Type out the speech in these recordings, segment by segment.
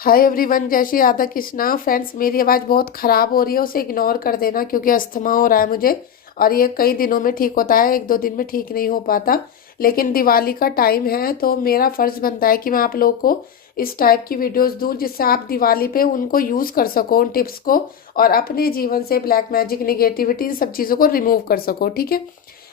Hi everyone, जय Shri Radha Krishna. Friends, मेरी आवाज़ बहुत ख़राब हो रही है, उसे इग्नोर कर देना क्योंकि अस्थमा हो रहा है मुझे। और ये कई दिनों में ठीक होता है, एक दो दिन में ठीक नहीं हो पाता। लेकिन दिवाली का टाइम है तो मेरा फ़र्ज़ बनता है कि मैं आप लोगों को इस टाइप की वीडियोस दूं जिससे आप दिवाली पे उनको यूज़ कर सको, उन टिप्स को, और अपने जीवन से ब्लैक मैजिक, निगेटिविटी, इन सब चीज़ों को रिमूव कर सको। ठीक है।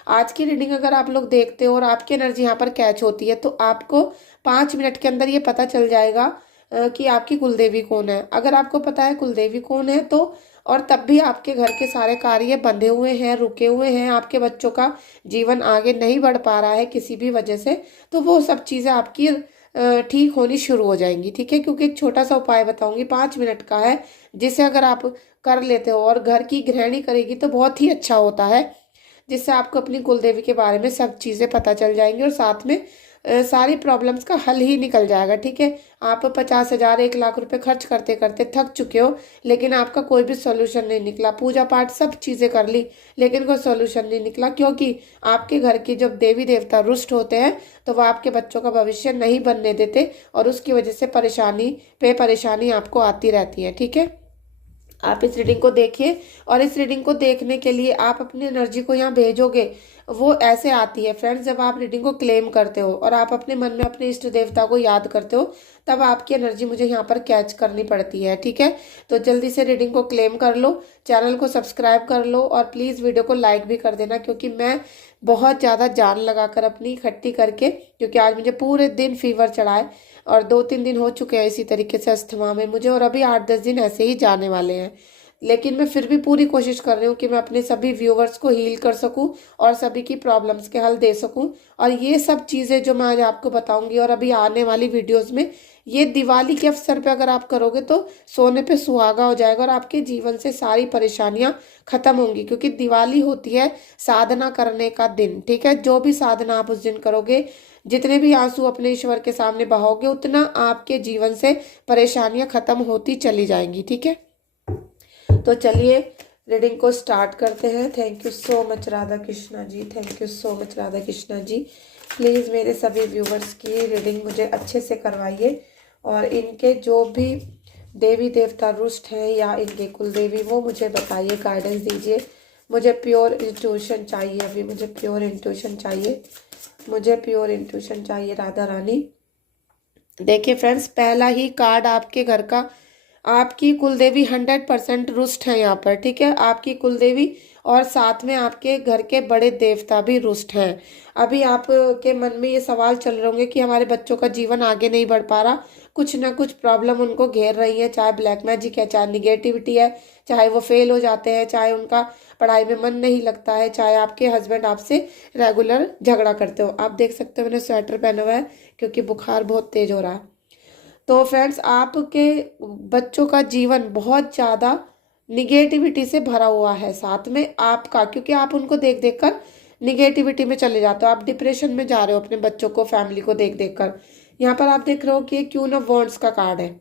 आज की रीडिंग अगर आप लोग देखते हो और आपकी एनर्जी यहाँ पर कैच होती है तो आपको 5 मिनट के अंदर ये पता चल जाएगा कि आपकी कुलदेवी कौन है। अगर आपको पता है कुलदेवी कौन है तो, और तब भी आपके घर के सारे कार्य बंधे हुए हैं, रुके हुए हैं, आपके बच्चों का जीवन आगे नहीं बढ़ पा रहा है किसी भी वजह से, तो वो सब चीज़ें आपकी ठीक होनी शुरू हो जाएंगी। ठीक है। क्योंकि एक छोटा सा उपाय बताऊंगी, 5 मिनट का है, जिसे अगर आप कर लेते हो और घर की गृहिणी करेगी तो बहुत ही अच्छा होता है, जिससे आपको अपनी कुलदेवी के बारे में सब चीज़ें पता चल जाएंगी और साथ में सारी प्रॉब्लम्स का हल ही निकल जाएगा। ठीक है। आप 50,000 1 लाख रुपए खर्च करते करते थक चुके हो, लेकिन आपका कोई भी सॉल्यूशन नहीं निकला, पूजा पाठ सब चीज़ें कर ली लेकिन कोई सॉल्यूशन नहीं निकला, क्योंकि आपके घर की जब देवी देवता रुष्ट होते हैं तो वह आपके बच्चों का भविष्य नहीं बनने देते और उसकी वजह से परेशानी पे परेशानी आपको आती रहती है। ठीक है। आप इस रीडिंग को देखिए, और इस रीडिंग को देखने के लिए आप अपनी एनर्जी को यहाँ भेजोगे। वो ऐसे आती है फ्रेंड्स, जब आप रीडिंग को क्लेम करते हो और आप अपने मन में अपने इष्ट देवता को याद करते हो, तब आपकी एनर्जी मुझे यहाँ पर कैच करनी पड़ती है। ठीक है। तो जल्दी से रीडिंग को क्लेम कर लो, चैनल को सब्सक्राइब कर लो और प्लीज़ वीडियो को लाइक भी कर देना, क्योंकि मैं बहुत ज़्यादा जान लगाकर अपनी इकट्ठी करके, क्योंकि आज मुझे पूरे दिन फीवर चढ़ा है और 2-3 दिन हो चुके हैं इसी तरीके से अस्थमा में मुझे, और अभी 8-10 दिन ऐसे ही जाने वाले हैं। लेकिन मैं फिर भी पूरी कोशिश कर रही हूँ कि मैं अपने सभी व्यूवर्स को हील कर सकूँ और सभी की प्रॉब्लम्स के हल दे सकूँ। और ये सब चीज़ें जो मैं आज आपको बताऊंगी और अभी आने वाली वीडियोस में, ये दिवाली के अवसर पे अगर आप करोगे तो सोने पे सुहागा हो जाएगा और आपके जीवन से सारी परेशानियां खत्म होंगी, क्योंकि दिवाली होती है साधना करने का दिन। ठीक है। जो भी साधना आप उस दिन करोगे, जितने भी आंसू अपने ईश्वर के सामने बहाओगे, उतना आपके जीवन से परेशानियां खत्म होती चली जाएंगी। ठीक है। तो चलिए रीडिंग को स्टार्ट करते हैं। Thank you so much Radha Krishna ji, thank you so much Radha Krishna ji. Please मेरे सभी व्यूवर्स की रीडिंग मुझे अच्छे से करवाइए, और इनके जो भी देवी देवता रुष्ट हैं या इनके कुलदेवी, वो मुझे बताइए, गाइडेंस दीजिए। मुझे प्योर इंट्यूशन चाहिए, अभी मुझे प्योर इंट्यूशन चाहिए, मुझे प्योर इंट्यूशन चाहिए राधा रानी। देखिए फ्रेंड्स, पहला ही कार्ड आपके घर का, आपकी कुलदेवी 100% रुष्ट है यहाँ पर। ठीक है। आपकी कुलदेवी और साथ में आपके घर के बड़े देवता भी रुष्ट हैं। अभी आपके मन में ये सवाल चल रहे होंगे कि हमारे बच्चों का जीवन आगे नहीं बढ़ पा रहा, कुछ ना कुछ प्रॉब्लम उनको घेर रही है, चाहे ब्लैक मैजिक है, चाहे निगेटिविटी है, चाहे वो फेल हो जाते हैं, चाहे उनका पढ़ाई में मन नहीं लगता है, चाहे आपके हस्बैंड आपसे रेगुलर झगड़ा करते हो। आप देख सकते हो मैंने स्वेटर पहना हुआ है क्योंकि बुखार बहुत तेज हो रहा है। तो फ्रेंड्स, आपके बच्चों का जीवन बहुत ज़्यादा निगेटिविटी से भरा हुआ है, साथ में आपका, क्योंकि आप उनको देख देख कर निगेटिविटी में चले जाते हो, आप डिप्रेशन में जा रहे हो अपने बच्चों को, फैमिली को देख देख कर। यहाँ पर आप देख रहे हो कि क्यून ऑफ वॉन्ड्स का कार्ड है।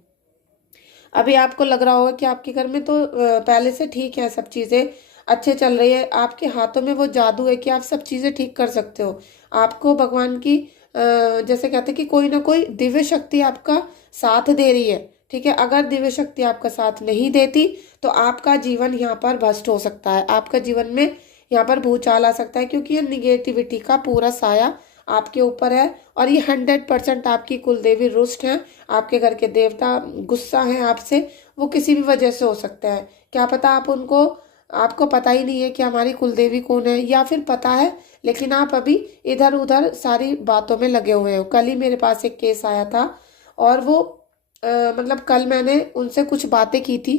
अभी आपको लग रहा होगा कि आपके घर में तो पहले से ठीक है, सब चीज़ें अच्छे चल रही है, आपके हाथों में वो जादू है कि आप सब चीज़ें ठीक कर सकते हो। आपको भगवान की जैसे कहते हैं कि कोई ना कोई दिव्य शक्ति आपका साथ दे रही है। ठीक है। अगर दिव्य शक्ति आपका साथ नहीं देती तो आपका जीवन यहाँ पर भ्रष्ट हो सकता है, आपका जीवन में यहाँ पर भूचाल आ सकता है, क्योंकि ये निगेटिविटी का पूरा साया आपके ऊपर है और ये 100% आपकी कुलदेवी रुष्ट हैं। आपके घर के देवता गुस्सा हैं आपसे, वो किसी भी वजह से हो सकता है, क्या पता आप उनको, आपको पता ही नहीं है कि हमारी कुलदेवी कौन है, या फिर पता है लेकिन आप अभी इधर उधर सारी बातों में लगे हुए हो। कल ही मेरे पास एक केस आया था और वो मतलब कल मैंने उनसे कुछ बातें की थी,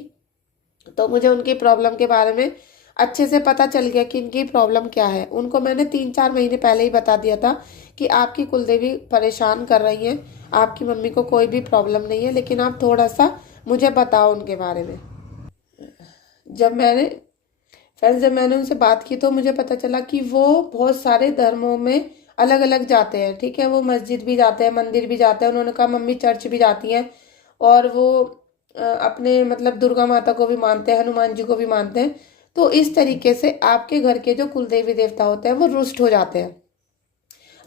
तो मुझे उनकी प्रॉब्लम के बारे में अच्छे से पता चल गया कि इनकी प्रॉब्लम क्या है। उनको मैंने 3-4 महीने पहले ही बता दिया था कि आपकी कुलदेवी परेशान कर रही हैं, आपकी मम्मी को कोई भी प्रॉब्लम नहीं है, लेकिन आप थोड़ा सा मुझे बताओ उनके बारे में। जब मैंने फ्रेंड्स, जब मैंने उनसे बात की तो मुझे पता चला कि वो बहुत सारे धर्मों में अलग अलग जाते हैं। ठीक है। वो मस्जिद भी जाते हैं, मंदिर भी जाते हैं, उन्होंने कहा मम्मी चर्च भी जाती हैं, और वो अपने मतलब दुर्गा माता को भी मानते हैं, हनुमान जी को भी मानते हैं। तो इस तरीके से आपके घर के जो कुलदेवी देवता होते हैं वो रुष्ट हो जाते हैं।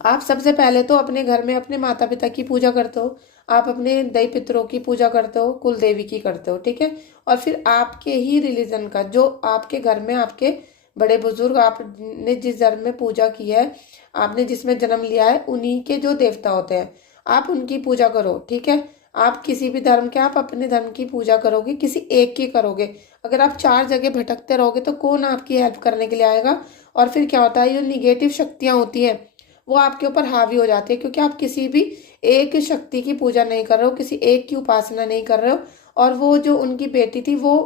आप सबसे पहले तो अपने घर में अपने माता पिता की पूजा करते हो, आप अपने देवी पितरों की पूजा करते हो, कुल देवी की करते हो, ठीक है। और फिर आपके ही रिलीजन का, जो आपके घर में आपके बड़े बुजुर्ग, आपने जिस धर्म में पूजा की है, आपने जिसमें जन्म लिया है, उन्हीं के जो देवता होते हैं आप उनकी पूजा करो, ठीक है। आप किसी भी धर्म के, आप अपने धर्म की पूजा करोगे, किसी एक की करोगे। अगर आप 4 जगह भटकते रहोगे तो कौन आपकी हेल्प करने के लिए आएगा। और फिर क्या होता है, जो निगेटिव शक्तियां होती हैं वो आपके ऊपर हावी हो जाती है, क्योंकि आप किसी भी एक शक्ति की पूजा नहीं कर रहे हो, किसी एक की उपासना नहीं कर रहे हो। और वो जो उनकी बेटी थी वो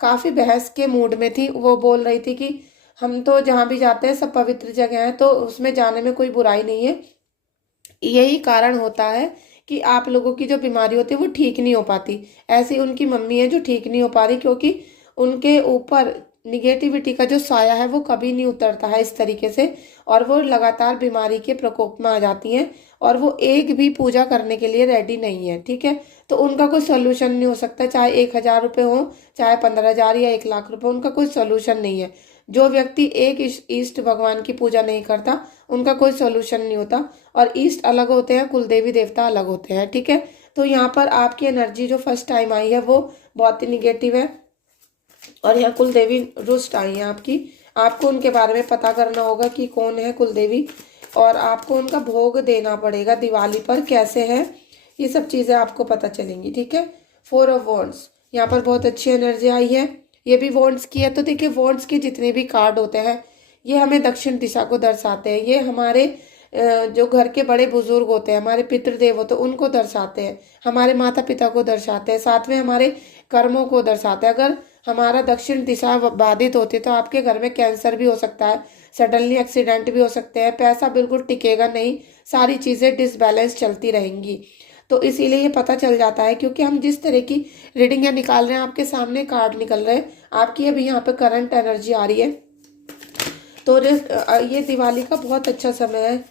काफी बहस के मूड में थी, वो बोल रही थी कि हम तो जहाँ भी जाते हैं सब पवित्र जगह है, तो उसमें जाने में कोई बुराई नहीं है। यही कारण होता है कि आप लोगों की जो बीमारी होती है वो ठीक नहीं हो पाती। ऐसी उनकी मम्मी है जो ठीक नहीं हो पा रही, क्योंकि उनके ऊपर निगेटिविटी का जो साया है वो कभी नहीं उतरता है इस तरीके से, और वो लगातार बीमारी के प्रकोप में आ जाती हैं, और वो एक भी पूजा करने के लिए रेडी नहीं है, ठीक है। तो उनका कोई सोल्यूशन नहीं हो सकता, चाहे 1,000 रुपये हो, चाहे 15,000 या 1,00,000 रुपये, उनका कोई सोल्यूशन नहीं है। जो व्यक्ति एक इष्ट भगवान की पूजा नहीं करता उनका कोई सोल्यूशन नहीं होता। और ईस्ट अलग होते हैं, कुल देवी देवता अलग होते हैं, ठीक है। तो यहाँ पर आपकी एनर्जी जो फर्स्ट टाइम आई है वो बहुत ही निगेटिव है, और यहाँ कुल देवी रुष्ट आई है आपकी। आपको उनके बारे में पता करना होगा कि कौन है कुल देवी, और आपको उनका भोग देना पड़ेगा दिवाली पर, कैसे है ये सब चीज़ें आपको पता चलेंगी, ठीक है। 4 ऑफ वॉन्ड्स, यहाँ पर बहुत अच्छी एनर्जी आई है, ये भी वॉन्ड्स की है। तो देखिए वॉन्ड्स के जितने भी कार्ड होते हैं ये हमें दक्षिण दिशा को दर्शाते हैं, ये हमारे जो घर के बड़े बुजुर्ग होते हैं, हमारे पितृदेव होते हैं, उनको दर्शाते हैं, हमारे माता पिता को दर्शाते हैं, साथ में हमारे कर्मों को दर्शाते हैं। अगर हमारा दक्षिण दिशा बाधित होती है तो आपके घर में कैंसर भी हो सकता है, सडनली एक्सीडेंट भी हो सकते हैं, पैसा बिल्कुल टिकेगा नहीं, सारी चीज़ें डिसबैलेंस चलती रहेंगी। तो इसीलिए ये पता चल जाता है, क्योंकि हम जिस तरह की रीडिंग या निकाल रहे हैं, आपके सामने कार्ड निकल रहे हैं, आपकी अभी यहाँ पे करंट एनर्जी आ रही है। तो ये दिवाली का बहुत अच्छा समय है,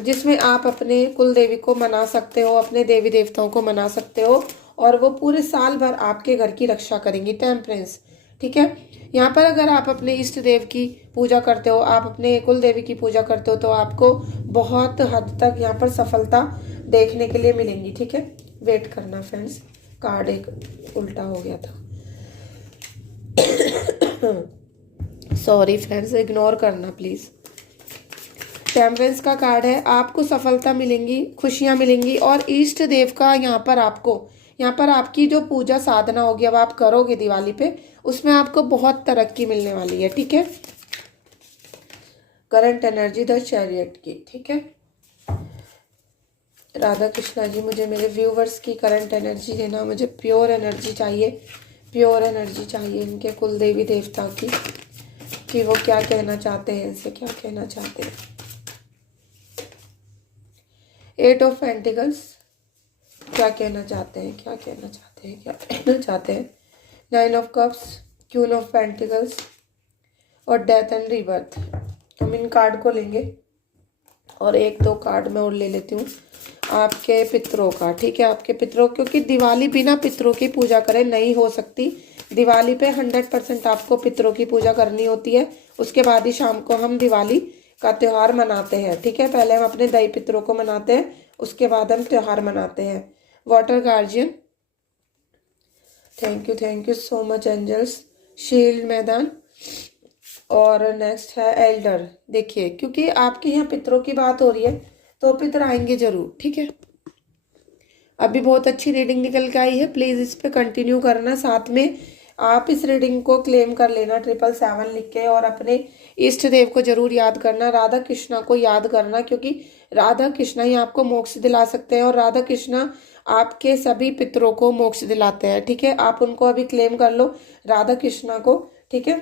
जिसमें आप अपने कुल देवी को मना सकते हो, अपने देवी देवताओं को मना सकते हो, और वो पूरे साल भर आपके घर की रक्षा करेंगी। टेम्परेंस, ठीक है। यहाँ पर अगर आप अपने इष्ट देव की पूजा करते हो, आप अपने कुल देवी की पूजा करते हो, तो आपको बहुत हद तक यहाँ पर सफलता देखने के लिए मिलेंगी, ठीक है। वेट करना फ्रेंड्स, कार्ड एक उल्टा हो गया था। सॉरी फ्रेंड्स, इग्नोर करना प्लीज़। टेम्परेंस का कार्ड है, आपको सफलता मिलेंगी, खुशियाँ मिलेंगी, और इष्ट देव का यहाँ पर आपकी जो पूजा साधना होगी, अब आप करोगे दिवाली पे, उसमें आपको बहुत तरक्की मिलने वाली है, ठीक है। करंट एनर्जी द चैरियट की, ठीक है। राधा कृष्णा जी, मुझे मेरे व्यूवर्स की करंट एनर्जी देना, मुझे प्योर एनर्जी चाहिए, प्योर एनर्जी चाहिए इनके कुल देवी देवता की, कि वो क्या कहना चाहते हैं, इनसे क्या कहना चाहते हैं। 8 ऑफ पेंटिकल्स, क्या कहना चाहते हैं, क्या कहना चाहते हैं, क्या कहना चाहते हैं। 9 of cups, queen of pentacles, और डेथ एंड रीबर्थ। हम इन कार्ड को लेंगे, और 1-2 कार्ड मैं और ले लेती हूँ आपके पितरों का, ठीक है। आपके पितरों, क्योंकि दिवाली बिना पितरों की पूजा करें नहीं हो सकती। दिवाली पे 100% आपको पितरों की पूजा करनी होती है, उसके बाद ही शाम को हम दिवाली का त्यौहार मनाते हैं, ठीक है। पहले हम अपने दाई पितरों को मनाते हैं, उसके बाद हम त्यौहार मनाते हैं। Water guardian, thank you so much angels. Shield मैदान, और नेक्स्ट है एल्डर। देखिए, क्योंकि आपके यहाँ पितरों की बात हो रही है तो पितर आएंगे जरूर, ठीक है। अभी बहुत अच्छी रीडिंग निकल के आई है, प्लीज़ इस पे कंटिन्यू करना। साथ में आप इस रीडिंग को क्लेम कर लेना 777 लिख के, और अपने इष्ट देव को जरूर याद करना, राधा कृष्णा को याद करना, क्योंकि राधा कृष्णा ही आपको मोक्ष दिला सकते हैं, और राधा कृष्णा आपके सभी पितरों को मोक्ष दिलाते हैं, ठीक है। आप उनको अभी क्लेम कर लो, राधा कृष्णा को, ठीक है।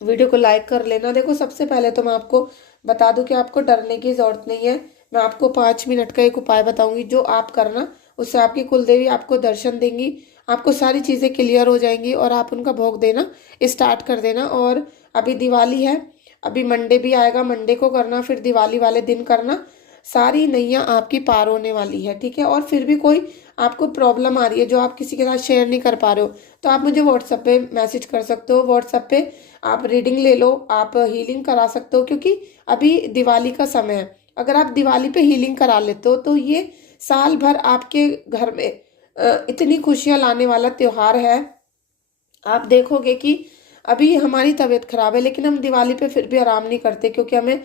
वीडियो को लाइक कर लेना। देखो, सबसे पहले तो मैं आपको बता दूं कि आपको डरने की जरूरत नहीं है। मैं आपको 5 मिनट का एक उपाय बताऊंगी, जो आप करना, उससे आपकी कुलदेवी आपको दर्शन देंगी, आपको सारी चीज़ें क्लियर हो जाएंगी, और आप उनका भोग देना स्टार्ट कर देना। और अभी दिवाली है, अभी मंडे भी आएगा, मंडे को करना, फिर दिवाली वाले दिन करना, सारी नैया आपकी पार होने वाली है, ठीक है। और फिर भी कोई आपको प्रॉब्लम आ रही है जो आप किसी के साथ शेयर नहीं कर पा रहे हो, तो आप मुझे व्हाट्सएप पे मैसेज कर सकते हो। व्हाट्सएप पे आप रीडिंग ले लो, आप हीलिंग करा सकते हो, क्योंकि अभी दिवाली का समय है। अगर आप दिवाली पे हीलिंग करा लेते हो तो ये साल भर आपके घर में इतनी खुशियां लाने वाला त्योहार है। आप देखोगे कि अभी हमारी तबीयत खराब है लेकिन हम दिवाली पे फिर भी आराम नहीं करते, क्योंकि हमें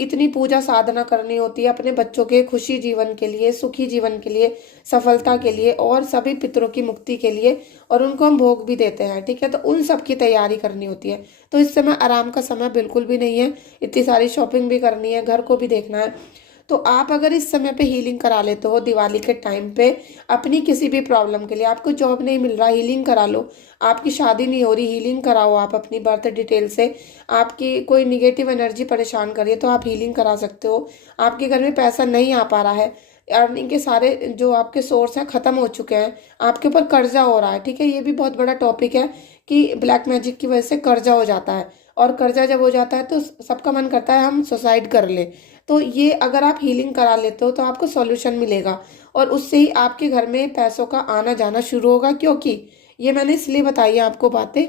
इतनी पूजा साधना करनी होती है अपने बच्चों के खुशी जीवन के लिए, सुखी जीवन के लिए, सफलता के लिए और सभी पितरों की मुक्ति के लिए, और उनको हम भोग भी देते हैं। ठीक है, तो उन सब की तैयारी करनी होती है। तो इस समय आराम का समय बिल्कुल भी नहीं है, इतनी सारी शॉपिंग भी करनी है, घर को भी देखना है। तो आप अगर इस समय पे हीलिंग करा लेते हो दिवाली के टाइम पे अपनी किसी भी प्रॉब्लम के लिए, आपको जॉब नहीं मिल रहा, हीलिंग करा लो। आपकी शादी नहीं हो रही, हीलिंग कराओ आप अपनी बर्थ डिटेल से। आपकी कोई निगेटिव एनर्जी परेशान कर रही है तो आप हीलिंग करा सकते हो। आपके घर में पैसा नहीं आ पा रहा है, अर्निंग के सारे जो आपके सोर्स हैं खत्म हो चुके हैं, आपके ऊपर कर्जा हो रहा है। ठीक है, ये भी बहुत बड़ा टॉपिक है कि ब्लैक मैजिक की वजह से कर्जा हो जाता है, और कर्जा जब हो जाता है तो सबका मन करता है हम सुसाइड कर ले। तो ये अगर आप हीलिंग करा लेते हो तो आपको सॉल्यूशन मिलेगा, और उससे ही आपके घर में पैसों का आना जाना शुरू होगा। क्योंकि ये मैंने इसलिए बताई है आपको बातें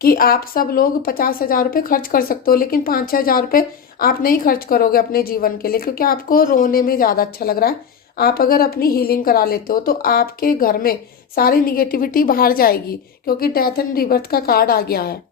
कि आप सब लोग 50,000 रुपये खर्च कर सकते हो, लेकिन 5-6 हज़ार रुपये आप नहीं खर्च करोगे अपने जीवन के लिए, क्योंकि आपको रोने में ज़्यादा अच्छा लग रहा है। आप अगर अपनी हीलिंग करा लेते हो तो आपके घर में सारी निगेटिविटी बाहर जाएगी, क्योंकि डेथ एंड रिबर्थ का कार्ड आ गया है।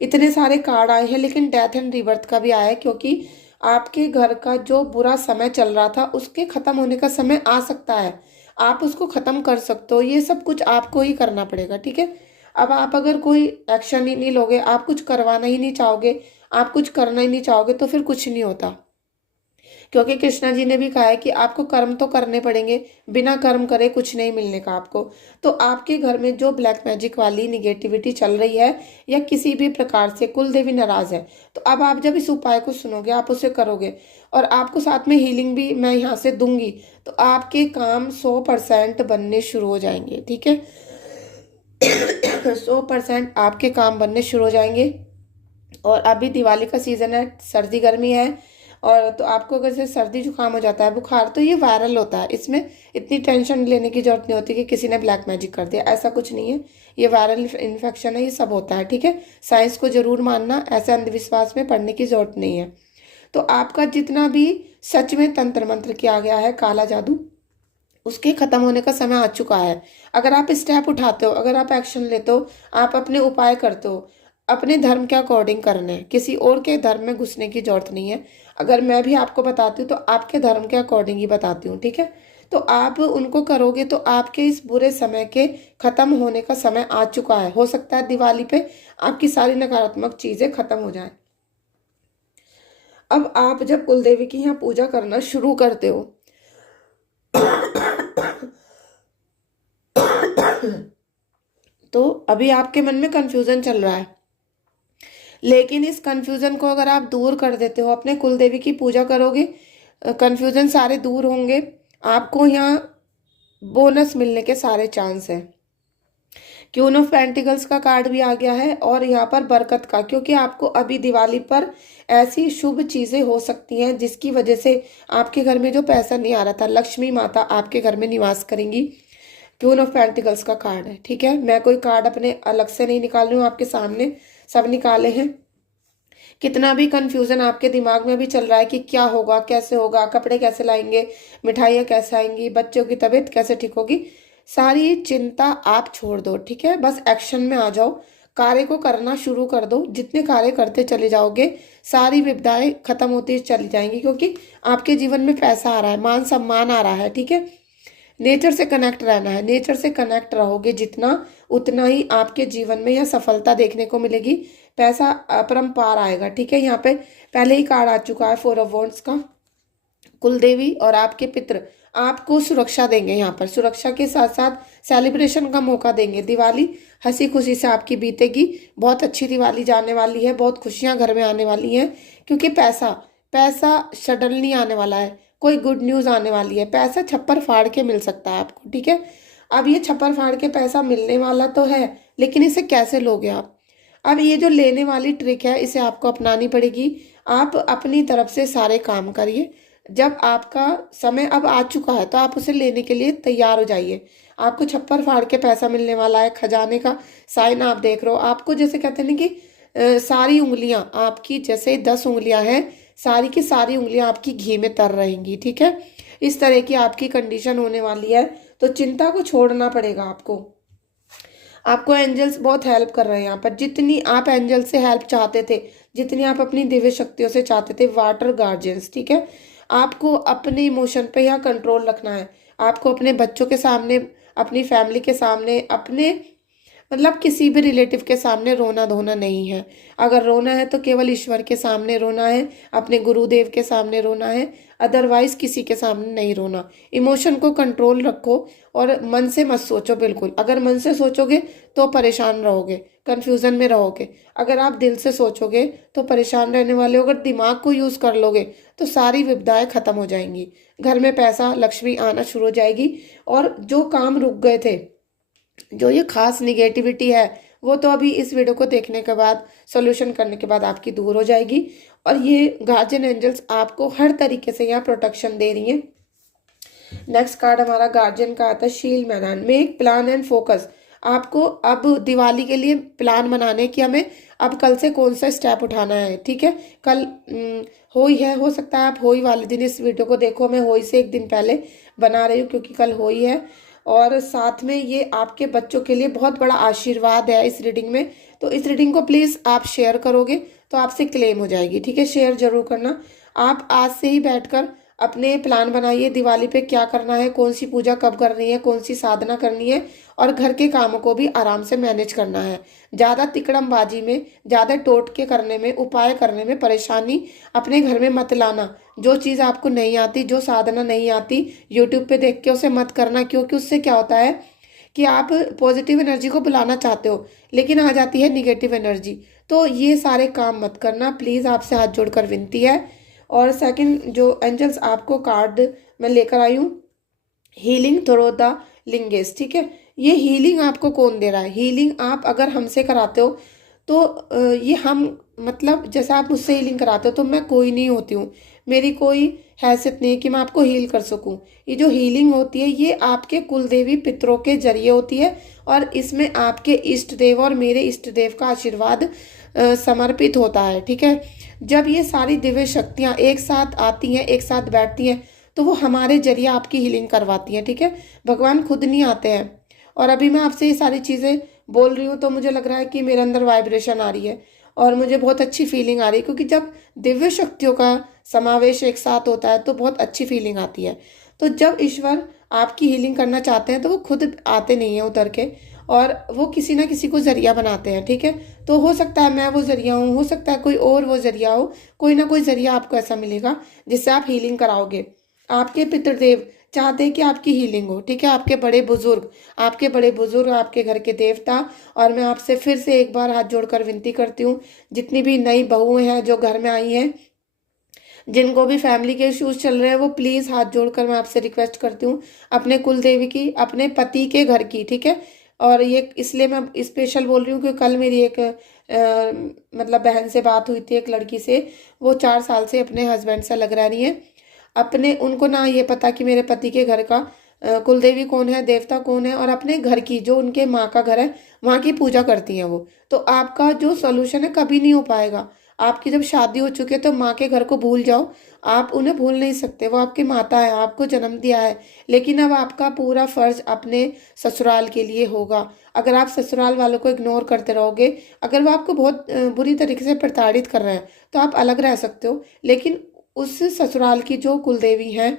इतने सारे कार्ड आए हैं लेकिन डेथ एंड रिबर्थ का भी आया है, क्योंकि आपके घर का जो बुरा समय चल रहा था उसके खत्म होने का समय आ सकता है। आप उसको खत्म कर सकते हो, ये सब कुछ आपको ही करना पड़ेगा। ठीक है, अब आप अगर कोई एक्शन ही नहीं लोगे, आप कुछ करवाना ही नहीं चाहोगे, आप कुछ करना ही नहीं चाहोगे, तो फिर कुछ नहीं होता। क्योंकि कृष्णा जी ने भी कहा है कि आपको कर्म तो करने पड़ेंगे, बिना कर्म करे कुछ नहीं मिलने का आपको। तो आपके घर में जो ब्लैक मैजिक वाली निगेटिविटी चल रही है या किसी भी प्रकार से कुल देवी नाराज है, तो अब आप जब इस उपाय को सुनोगे, आप उसे करोगे, और आपको साथ में हीलिंग भी मैं यहाँ से दूंगी, तो आपके काम 100% बनने शुरू हो जाएंगे। ठीक है, 100% आपके काम बनने शुरू हो जाएंगे। और अभी दिवाली का सीजन है, सर्दी गर्मी है, और तो आपको अगर जैसे सर्दी जुकाम हो जाता है, बुखार, तो ये वायरल होता है। इसमें इतनी टेंशन लेने की जरूरत नहीं होती कि किसी ने ब्लैक मैजिक कर दिया, ऐसा कुछ नहीं है। ये वायरल इन्फेक्शन है, ये सब होता है। ठीक है, साइंस को जरूर मानना, ऐसे अंधविश्वास में पड़ने की जरूरत नहीं है। तो आपका जितना भी सच में तंत्र मंत्र किया गया है, काला जादू, उसके खत्म होने का समय आ चुका है। अगर आप स्टेप उठाते हो, अगर आप एक्शन लेते हो, आप अपने उपाय करते हो, अपने धर्म के अकॉर्डिंग करने, किसी और के धर्म में घुसने की जरूरत नहीं है। अगर मैं भी आपको बताती हूँ तो आपके धर्म के अकॉर्डिंग ही बताती हूँ। ठीक है, तो आप उनको करोगे तो आपके इस बुरे समय के खत्म होने का समय आ चुका है। हो सकता है दिवाली पे आपकी सारी नकारात्मक चीजें खत्म हो जाएं। अब आप जब कुलदेवी की यहाँ पूजा करना शुरू करते हो तो अभी आपके मन में कंफ्यूजन चल रहा है, लेकिन इस कंफ्यूजन को अगर आप दूर कर देते हो, अपने कुलदेवी की पूजा करोगे, कंफ्यूजन सारे दूर होंगे। आपको यहाँ बोनस मिलने के सारे चांस हैं। क्वीन ऑफ पेंटिकल्स का कार्ड भी आ गया है, और यहाँ पर बरकत का, क्योंकि आपको अभी दिवाली पर ऐसी शुभ चीजें हो सकती हैं जिसकी वजह से आपके घर में जो पैसा नहीं आ रहा था, लक्ष्मी माता आपके घर में निवास करेंगी। क्वीन ऑफ पेंटिकल्स का कार्ड है। ठीक है, मैं कोई कार्ड अपने अलग से नहीं निकाल रही हूँ, आपके सामने सब निकाले हैं। कितना भी कंफ्यूजन आपके दिमाग में भी चल रहा है कि क्या होगा, कैसे होगा, कपड़े कैसे लाएंगे, मिठाइयाँ कैसे आएंगी, बच्चों की तबीयत कैसे ठीक होगी, सारी चिंता आप छोड़ दो। ठीक है, बस एक्शन में आ जाओ, कार्य को करना शुरू कर दो। जितने कार्य करते चले जाओगे सारी विपदाएं खत्म होती चली जाएंगी, क्योंकि आपके जीवन में पैसा आ रहा है, मान सम्मान आ रहा है। ठीक है, नेचर से कनेक्ट रहना है, नेचर से कनेक्ट रहोगे जितना, उतना ही आपके जीवन में यह सफलता देखने को मिलेगी, पैसा अपरंपार आएगा। ठीक है, यहाँ पे पहले ही कार्ड आ चुका है 4 ऑफ वॉन्ड्स का। कुलदेवी और आपके पितृ आपको सुरक्षा देंगे, यहाँ पर सुरक्षा के साथ साथ सेलिब्रेशन का मौका देंगे। दिवाली हंसी खुशी से आपकी बीतेगी, बहुत अच्छी दिवाली जाने वाली है, बहुत खुशियां घर में आने वाली हैं, क्योंकि पैसा पैसा सडनली आने वाला है, कोई गुड न्यूज़ आने वाली है। पैसा छप्पर फाड़ के मिल सकता है आपको। ठीक है, अब ये छप्पर फाड़ के पैसा मिलने वाला तो है, लेकिन इसे कैसे लोगे आप? अब ये जो लेने वाली ट्रिक है, इसे आपको अपनानी पड़ेगी। आप अपनी तरफ से सारे काम करिए, जब आपका समय अब आ चुका है तो आप उसे लेने के लिए तैयार हो जाइए। आपको छप्पर फाड़ के पैसा मिलने वाला है, खजाने का साइन आप देख रहे हो। आपको जैसे कहते हैं ना कि सारी उंगलियां आपकी, जैसे 10 उंगलियां हैं, सारी की सारी उंगलियां आपकी घी में तर रहेंगी। ठीक है, इस तरह की आपकी कंडीशन होने वाली है। तो चिंता को छोड़ना पड़ेगा आपको। आपको एंजल्स बहुत हेल्प कर रहे हैं यहाँ पर। जितनी आप एंजल से हेल्प चाहते थे, जितनी आप अपनी दिव्य शक्तियों से चाहते थे, वाटर गार्जियंस, ठीक है, आपको अपने इमोशन पे यहाँ कंट्रोल रखना है। आपको अपने बच्चों के सामने, अपनी फैमिली के सामने, अपने मतलब किसी भी रिलेटिव के सामने रोना धोना नहीं है। अगर रोना है तो केवल ईश्वर के सामने रोना है, अपने गुरुदेव के सामने रोना है, अदरवाइज किसी के सामने नहीं रोना। इमोशन को कंट्रोल रखो और मन से मत सोचो बिल्कुल। अगर मन से सोचोगे तो परेशान रहोगे, कंफ्यूजन में रहोगे। अगर आप दिल से सोचोगे तो परेशान रहने वाले हो। अगर दिमाग को यूज कर लोगे तो सारी विपदाएं खत्म हो जाएंगी, घर में पैसा लक्ष्मी आना शुरू हो जाएगी, और जो काम रुक गए थे, जो ये खास निगेटिविटी है, वो तो अभी इस वीडियो को देखने के बाद, सोल्यूशन करने के बाद आपकी दूर हो जाएगी। और ये गार्जियन एंजल्स आपको हर तरीके से यहाँ प्रोटेक्शन दे रही हैं। नेक्स्ट कार्ड हमारा गार्जियन का आता है shield man. Make plan and focus. आपको अब दिवाली के लिए प्लान बनाने की, हमें अब कल से कौन सा स्टेप उठाना है, ठीक है। कल होली है, हो सकता है आप होली वाले दिन इस वीडियो को देखो। मैं होली से एक दिन पहले बना रही हूँ क्योंकि कल होली है। और साथ में ये आपके बच्चों के लिए बहुत बड़ा आशीर्वाद है इस रीडिंग में। तो इस रीडिंग को प्लीज़ आप शेयर करोगे तो आपसे क्लेम हो जाएगी, ठीक है। शेयर जरूर करना। आप आज से ही बैठकर अपने प्लान बनाइए, दिवाली पे क्या करना है, कौन सी पूजा कब करनी है, कौन सी साधना करनी है, और घर के कामों को भी आराम से मैनेज करना है। ज़्यादा तिकड़मबाजी में, ज़्यादा टोटके करने में, उपाय करने में परेशानी अपने घर में मत लाना। जो चीज़ आपको नहीं आती, जो साधना नहीं आती, यूट्यूब पे देख के उसे मत करना, क्योंकि उससे क्या होता है कि आप पॉजिटिव एनर्जी को बुलाना चाहते हो लेकिन आ जाती है निगेटिव एनर्जी। तो ये सारे काम मत करना प्लीज़, आपसे हाथ जोड़कर विनती है। और सेकंड जो एंजल्स आपको कार्ड मैं लेकर आई हूँ, हीलिंग थ्रू द लिंगेस, ठीक है। ये हीलिंग आपको कौन दे रहा है? हीलिंग आप अगर हमसे कराते हो तो ये हम, मतलब जैसे आप मुझसे हीलिंग कराते हो तो मैं कोई नहीं होती हूँ, मेरी कोई हैसियत नहीं है कि मैं आपको हील कर सकूं। ये जो हीलिंग होती है ये आपके कुलदेवी पितरों के जरिए होती है, और इसमें आपके इष्ट देव और मेरे इष्ट देव का आशीर्वाद समर्पित होता है, ठीक है। जब ये सारी दिव्य शक्तियाँ एक साथ आती हैं, एक साथ बैठती हैं, तो वो हमारे जरिए आपकी हीलिंग करवाती हैं, ठीक है। भगवान खुद नहीं आते हैं। और अभी मैं आपसे ये सारी चीज़ें बोल रही हूँ तो मुझे लग रहा है कि मेरे अंदर वाइब्रेशन आ रही है और मुझे बहुत अच्छी फीलिंग आ रही है, क्योंकि जब दिव्य शक्तियों का समावेश एक साथ होता है तो बहुत अच्छी फीलिंग आती है। तो जब ईश्वर आपकी हीलिंग करना चाहते हैं तो वो खुद आते नहीं हैं उतर के, और वो किसी ना किसी को जरिया बनाते हैं, ठीक है। तो हो सकता है मैं वो जरिया हूँ, हो सकता है कोई और वो जरिया हो, कोई ना कोई जरिया आपको ऐसा मिलेगा जिससे आप हीलिंग कराओगे। आपके पितृदेव चाहते हैं कि आपकी हीलिंग हो, ठीक है। आपके बड़े बुजुर्ग, आपके घर के देवता। और मैं आपसे फिर से एक बार हाथ जोड़कर विनती करती हूँ, जितनी भी नई बहुएं हैं जो घर में आई हैं, जिनको भी फैमिली के इश्यूज चल रहे हैं, वो प्लीज़ हाथ जोड़कर मैं आपसे रिक्वेस्ट करती हूँ अपने कुल देवी की, अपने पति के घर की, ठीक है। और ये इसलिए मैं स्पेशल बोल रही हूँ कि कल मेरी एक मतलब बहन से बात हुई थी, एक लड़की से। वो 4 साल से अपने हस्बैंड से अलग रह रही है। अपने उनको ना ये पता कि मेरे पति के घर का कुलदेवी कौन है, देवता कौन है, और अपने घर की, जो उनके माँ का घर है, वहाँ की पूजा करती हैं वो। तो आपका जो सोल्यूशन है कभी नहीं हो पाएगा। आपकी जब शादी हो चुकी है तो माँ के घर को भूल जाओ, आप उन्हें भूल नहीं सकते, वो आपकी माता है, आपको जन्म दिया है। लेकिन अब आपका पूरा फर्ज अपने ससुराल के लिए होगा। अगर आप ससुराल वालों को इग्नोर करते रहोगे, अगर वो आपको बहुत बुरी तरीके से प्रताड़ित कर रहे हैं, तो आप अलग रह सकते हो, लेकिन उस ससुराल की जो कुलदेवी हैं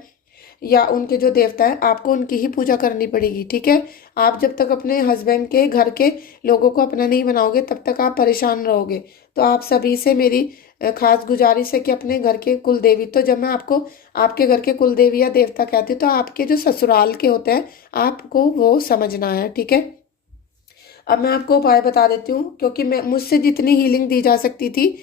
या उनके जो देवता है, आपको उनकी ही पूजा करनी पड़ेगी, ठीक है। आप जब तक अपने हस्बैंड के घर के लोगों को अपना नहीं बनाओगे तब तक आप परेशान रहोगे। तो आप सभी से मेरी खास गुजारिश है कि अपने घर के कुलदेवी, तो जब मैं आपको आपके घर के कुलदेवी या देवता कहती हूँ तो आपके जो ससुराल के होते हैं आपको वो समझना है, ठीक है। अब मैं आपको उपाय बता देती हूँ, क्योंकि मैं मुझसे जितनी हीलिंग दी जा सकती थी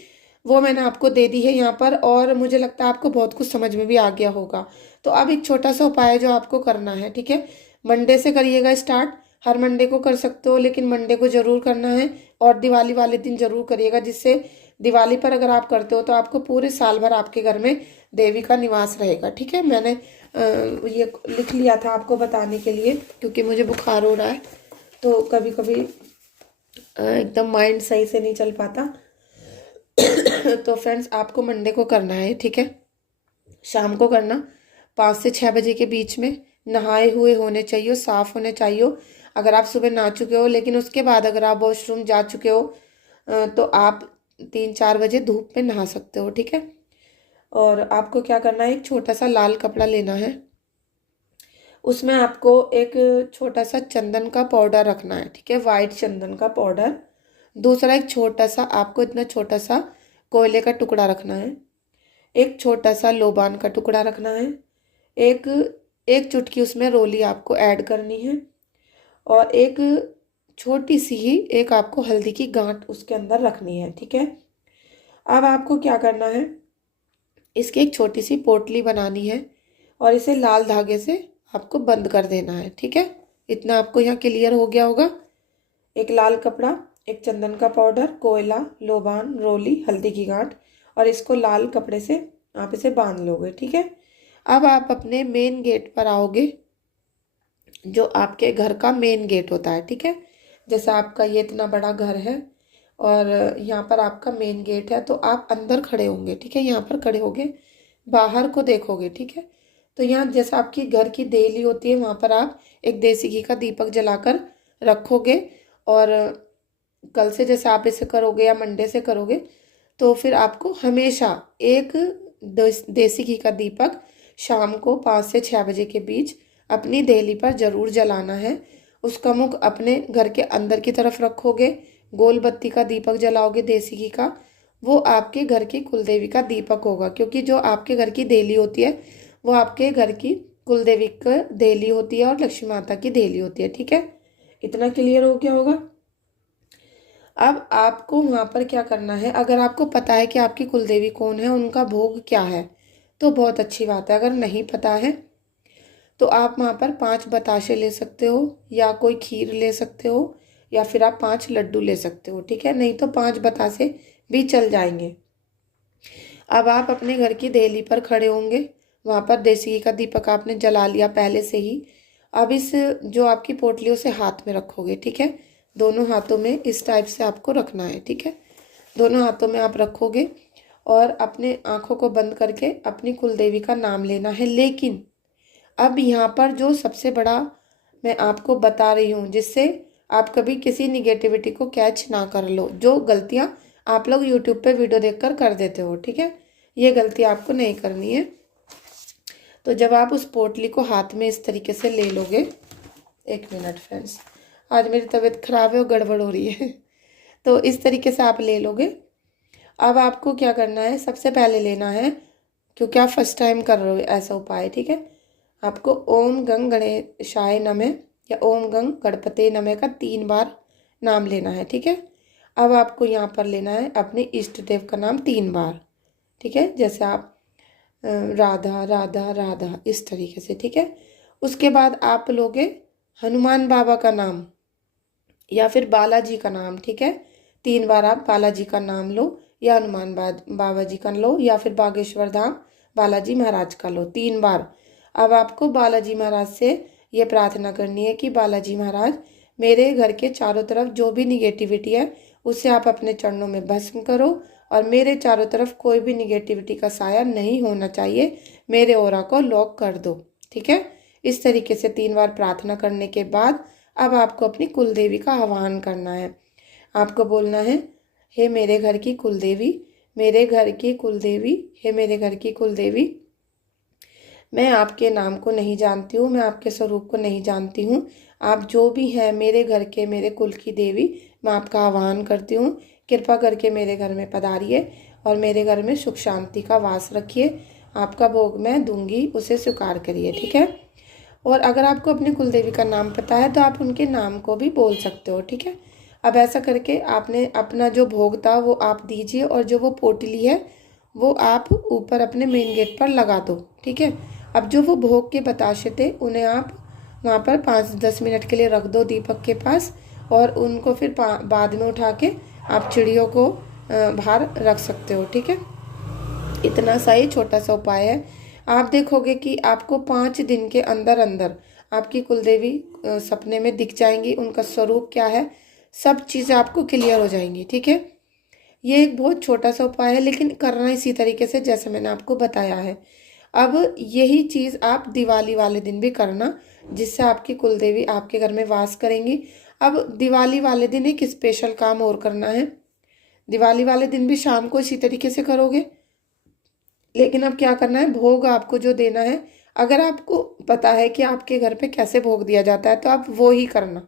वो मैंने आपको दे दी है यहाँ पर, और मुझे लगता है आपको बहुत कुछ समझ में भी आ गया होगा। तो अब एक छोटा सा उपाय जो आपको करना है, ठीक है। मंडे से करिएगा स्टार्ट, हर मंडे को कर सकते हो लेकिन मंडे को जरूर करना है, और दिवाली वाले दिन जरूर करिएगा, जिससे दिवाली पर अगर आप करते हो तो आपको पूरे साल भर आपके घर में देवी का निवास रहेगा, ठीक है। मैंने ये लिख लिया था आपको बताने के लिए, क्योंकि मुझे बुखार हो रहा है तो कभी कभी एकदम माइंड सही से नहीं चल पाता। तो फ्रेंड्स आपको मंडे को करना है, ठीक है, शाम को करना। 5 से 6 बजे के बीच में नहाए हुए होने चाहिए, साफ होने चाहिए। अगर आप सुबह नहा चुके हो लेकिन उसके बाद अगर आप वॉशरूम जा चुके हो तो आप 3-4 बजे धूप में नहा सकते हो, ठीक है। और आपको क्या करना है, एक छोटा सा लाल कपड़ा लेना है, उसमें आपको एक छोटा सा चंदन का पाउडर रखना है, ठीक है, वाइट चंदन का पाउडर। दूसरा एक छोटा सा, आपको इतना छोटा सा कोयले का टुकड़ा रखना है। एक छोटा सा लोबान का टुकड़ा रखना है। एक एक चुटकी उसमें रोली आपको ऐड करनी है। और एक छोटी सी ही एक आपको हल्दी की गांठ उसके अंदर रखनी है, ठीक है। अब आपको क्या करना है, इसकी एक छोटी सी पोटली बनानी है और इसे लाल धागे से आपको बंद कर देना है, ठीक है। इतना आपको यहाँ क्लियर हो गया होगा। एक लाल कपड़ा, एक चंदन का पाउडर, कोयला, लोबान, रोली, हल्दी की गांठ, और इसको लाल कपड़े से आप इसे बांध लोगे, ठीक है। अब आप अपने मेन गेट पर आओगे, जो आपके घर का मेन गेट होता है, ठीक है। जैसे आपका ये इतना बड़ा घर है और यहाँ पर आपका मेन गेट है, तो आप अंदर खड़े होंगे, ठीक है, यहाँ पर खड़े होगे, बाहर को देखोगे, ठीक है। तो यहाँ जैसे आपकी घर की देली होती है, वहाँ पर आप एक देसी घी का दीपक जलाकर रखोगे। और कल से जैसे आप इसे करोगे या मंडे से करोगे, तो फिर आपको हमेशा एक देसी घी का दीपक शाम को 5 से 6 बजे के बीच अपनी देली पर जरूर जलाना है। उसका मुख अपने घर के अंदर की तरफ रखोगे, गोल बत्ती का दीपक जलाओगे देसी घी का, वो आपके घर की कुलदेवी का दीपक होगा, क्योंकि जो आपके घर की देली होती है वो आपके घर की कुलदेवी का देली होती है और लक्ष्मी माता की देली होती है, ठीक है। इतना क्लियर हो गया होगा। अब आपको वहाँ पर क्या करना है, अगर आपको पता है कि आपकी कुलदेवी कौन है, उनका भोग क्या है, तो बहुत अच्छी बात है। अगर नहीं पता है तो आप वहाँ पर 5 बताशे ले सकते हो, या कोई खीर ले सकते हो, या फिर आप 5 लड्डू ले सकते हो, ठीक है। नहीं तो 5 बतासे भी चल जाएंगे। अब आप अपने घर की देली पर खड़े होंगे, वहाँ पर देसी घी का दीपक आपने जला लिया पहले से ही। अब इस जो आपकी पोटली उसे हाथ में रखोगे, ठीक है। दोनों हाथों में इस टाइप से आपको रखना है, ठीक है। दोनों हाथों में आप रखोगे और अपने आँखों को बंद करके अपनी कुलदेवी का नाम लेना है। लेकिन अब यहाँ पर जो सबसे बड़ा मैं आपको बता रही हूँ, जिससे आप कभी किसी निगेटिविटी को कैच ना कर लो, जो गलतियाँ आप लोग यूट्यूब पे वीडियो देखकर कर देते हो, ठीक है, ये गलती आपको नहीं करनी है। तो जब आप उस पोटली को हाथ में इस तरीके से ले लोगे, 1 मिनट फ्रेंड्स, आज मेरी तबीयत खराब है और गड़बड़ हो रही है तो इस तरीके से आप ले लोगे। अब आपको क्या करना है, सबसे पहले लेना है, क्योंकि आप फर्स्ट टाइम कर रहे हो ऐसा उपाय, ठीक है, आपको ओम गंग गणेशाय नमः या ओम गंग गणपते नमः का 3 बार नाम लेना है, ठीक है। अब आपको यहाँ पर लेना है अपने इष्ट देव का नाम 3 बार, ठीक है, जैसे आप राधा राधा राधा इस तरीके से, ठीक है। उसके बाद आप लोगे हनुमान बाबा का नाम या फिर बालाजी का नाम, ठीक है। 3 बार आप बालाजी का नाम लो, या हनुमान बाबा जी का लो, या फिर बागेश्वर धाम बालाजी महाराज का लो, 3 बार। अब आपको बालाजी महाराज से ये प्रार्थना करनी है कि बालाजी महाराज, मेरे घर के चारों तरफ जो भी निगेटिविटी है उसे आप अपने चरणों में भस्म करो, और मेरे चारों तरफ कोई भी निगेटिविटी का साया नहीं होना चाहिए, मेरे ऑरा को लॉक कर दो, ठीक है। इस तरीके से 3 बार प्रार्थना करने के बाद अब आपको अपनी कुलदेवी का आह्वान करना है। आपको बोलना है, हे मेरे घर की कुलदेवी, मेरे घर की कुलदेवी, हे मेरे घर की कुलदेवी, मैं आपके नाम को नहीं जानती हूँ, मैं आपके स्वरूप को नहीं जानती हूँ, आप जो भी हैं मेरे घर के, मेरे कुल की देवी, मैं आपका आह्वान करती हूँ, कृपा करके मेरे घर में पधारिए और मेरे घर में सुख शांति का वास रखिए, आपका भोग मैं दूंगी, उसे स्वीकार करिए, ठीक है। और अगर आपको अपनी कुलदेवी का नाम पता है तो आप उनके नाम को भी बोल सकते हो, ठीक है। अब ऐसा करके आपने अपना जो भोग था वो आप दीजिए, और जो वो पोटली है वो आप ऊपर अपने मेन गेट पर लगा दो, ठीक है। अब जो वो भोग के बताशे थे उन्हें आप वहाँ पर 5-10 मिनट के लिए रख दो दीपक के पास, और उनको फिर बाद में उठा के आप चिड़ियों को बाहर रख सकते हो, ठीक है। इतना सा ही छोटा सा उपाय है। आप देखोगे कि आपको 5 दिन के अंदर अंदर आपकी कुलदेवी सपने में दिख जाएंगी, उनका स्वरूप क्या है सब चीज़ें आपको क्लियर हो जाएंगी, ठीक है। ये एक बहुत छोटा सा उपाय है, लेकिन करना इसी तरीके से जैसे मैंने आपको बताया है। अब यही चीज़ आप दिवाली वाले दिन भी करना, जिससे आपकी कुलदेवी आपके घर में वास करेंगी। अब दिवाली वाले दिन एक स्पेशल काम और करना है। दिवाली वाले दिन भी शाम को इसी तरीके से करोगे, लेकिन अब क्या करना है, भोग आपको जो देना है, अगर आपको पता है कि आपके घर पे कैसे भोग दिया जाता है तो आप वो ही करना,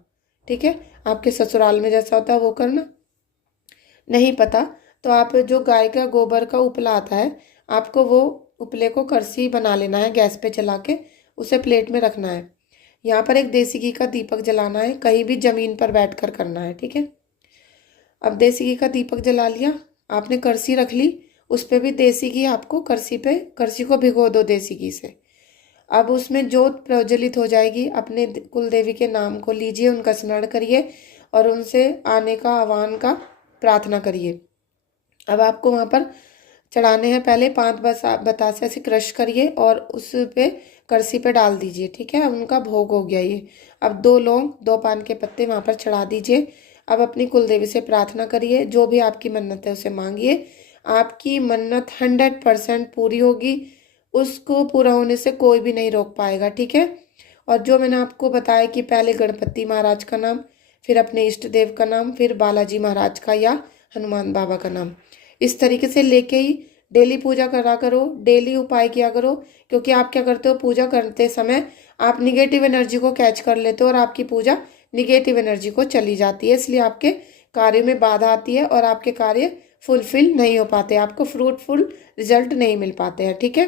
ठीक है। आपके ससुराल में जैसा होता है वो करना। नहीं पता तो आप जो गाय का गोबर का उपला आता है, आपको वो उपले को करसी बना लेना है, गैस पे चला के उसे प्लेट में रखना है। यहाँ पर एक देसी घी का दीपक जलाना है, कहीं भी जमीन पर बैठकर करना है, ठीक है। अब देसी घी का दीपक जला लिया, आपने करसी रख ली, उस पर भी देसी घी आपको करसी को भिगो दो देसी घी से। अब उसमें जोत प्रज्वलित हो जाएगी, अपने कुल देवी के नाम को लीजिए, उनका स्मरण करिए और उनसे आने का आह्वान का प्रार्थना करिए। अब आपको वहाँ पर चढ़ाने हैं, पहले 5 बतासे ऐसे क्रश करिए और उस पे करसी पे डाल दीजिए, ठीक है। उनका भोग हो गया ये। अब 2 लौंग 2 पान के पत्ते वहाँ पर चढ़ा दीजिए। अब अपनी कुलदेवी से प्रार्थना करिए, जो भी आपकी मन्नत है उसे मांगिए। आपकी मन्नत 100% पूरी होगी, उसको पूरा होने से कोई भी नहीं रोक पाएगा, ठीक है। और जो मैंने आपको बताया कि पहले गणपति महाराज का नाम, फिर अपने इष्ट देव का नाम, फिर बालाजी महाराज का या हनुमान बाबा का नाम, इस तरीके से लेके ही डेली पूजा करा करो, डेली उपाय किया करो। क्योंकि आप क्या करते हो, पूजा करते समय आप निगेटिव एनर्जी को कैच कर लेते हो और आपकी पूजा निगेटिव एनर्जी को चली जाती है, इसलिए आपके कार्य में बाधा आती है और आपके कार्य फुलफिल नहीं हो पाते, आपको फ्रूटफुल रिजल्ट नहीं मिल पाते हैं, ठीक है।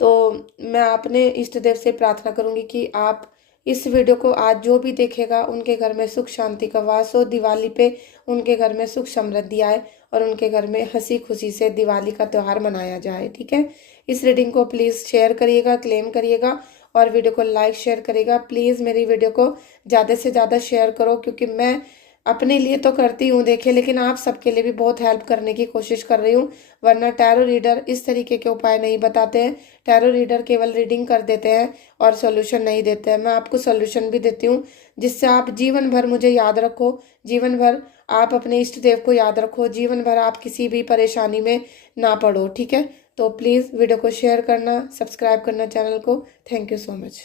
तो मैं अपने इष्ट देव से प्रार्थना करूंगी कि आप इस वीडियो को आज जो भी देखेगा उनके घर में सुख शांति का वास हो, दिवाली पे उनके घर में सुख समृद्धि आए और उनके घर में हंसी खुशी से दिवाली का त्यौहार मनाया जाए, ठीक है। इस रीडिंग को प्लीज़ शेयर करिएगा, क्लेम करिएगा और वीडियो को लाइक शेयर करिएगा। प्लीज़ मेरी वीडियो को ज़्यादा से ज़्यादा शेयर करो, क्योंकि मैं अपने लिए तो करती हूँ देखिए, लेकिन आप सबके लिए भी बहुत हेल्प करने की कोशिश कर रही हूँ। वरना टैरो रीडर इस तरीके के उपाय नहीं बताते हैं, टैरो रीडर केवल रीडिंग कर देते हैं और सॉल्यूशन नहीं देते हैं। मैं आपको सॉल्यूशन भी देती हूँ, जिससे आप जीवन भर मुझे याद रखो, जीवन भर आप अपने इष्ट देव को याद रखो, जीवन भर आप किसी भी परेशानी में ना पड़ो, ठीक है। तो प्लीज़ वीडियो को शेयर करना, सब्सक्राइब करना चैनल को। Thank you so much.